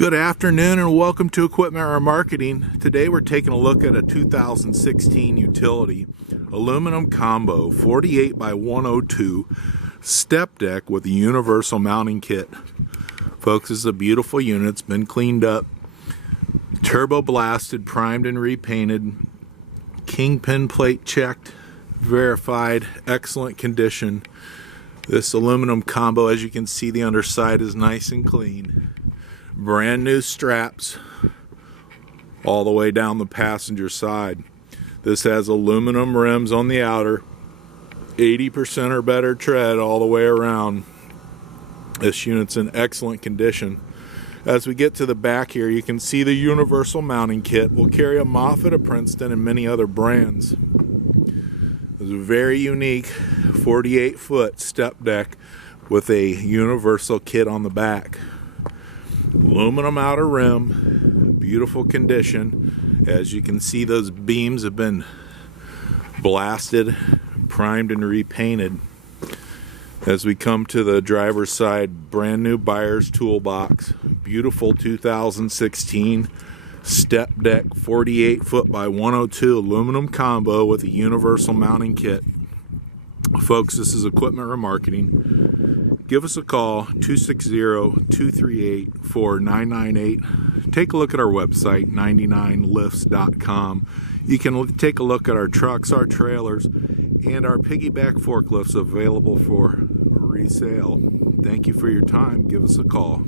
Good afternoon and welcome to Equipment Remarketing. Today we're taking a look at a 2016 utility aluminum combo 48 by 102 step deck with a universal mounting kit. Folks, this is a beautiful unit. It's been cleaned up, turbo blasted, primed and repainted, kingpin plate checked, verified, excellent condition. This aluminum combo, as you can see, the underside is nice and clean. Brand new straps all the way down the passenger side. This has aluminum rims on the outer, 80% or better tread all the way around. This unit's in excellent condition. As we get to the back here, you can see the universal mounting kit. Will carry a Moffett, a Princeton, and many other brands. It's a very unique 48-foot step deck with a universal kit on the back. Aluminum outer rim, beautiful condition. As you can see, those beams have been blasted, primed and repainted. As we come to the driver's side, brand new buyer's toolbox, beautiful 2016 step deck 48-foot by 102 aluminum combo with a universal mounting kit. Folks, this is Equipment Remarketing. Give us a call, 260-238-4998. Take a look at our website, 99lifts.com. You can take a look at our trucks, our trailers, and our Piggyback forklifts available for resale. Thank you for your time. Give us a call.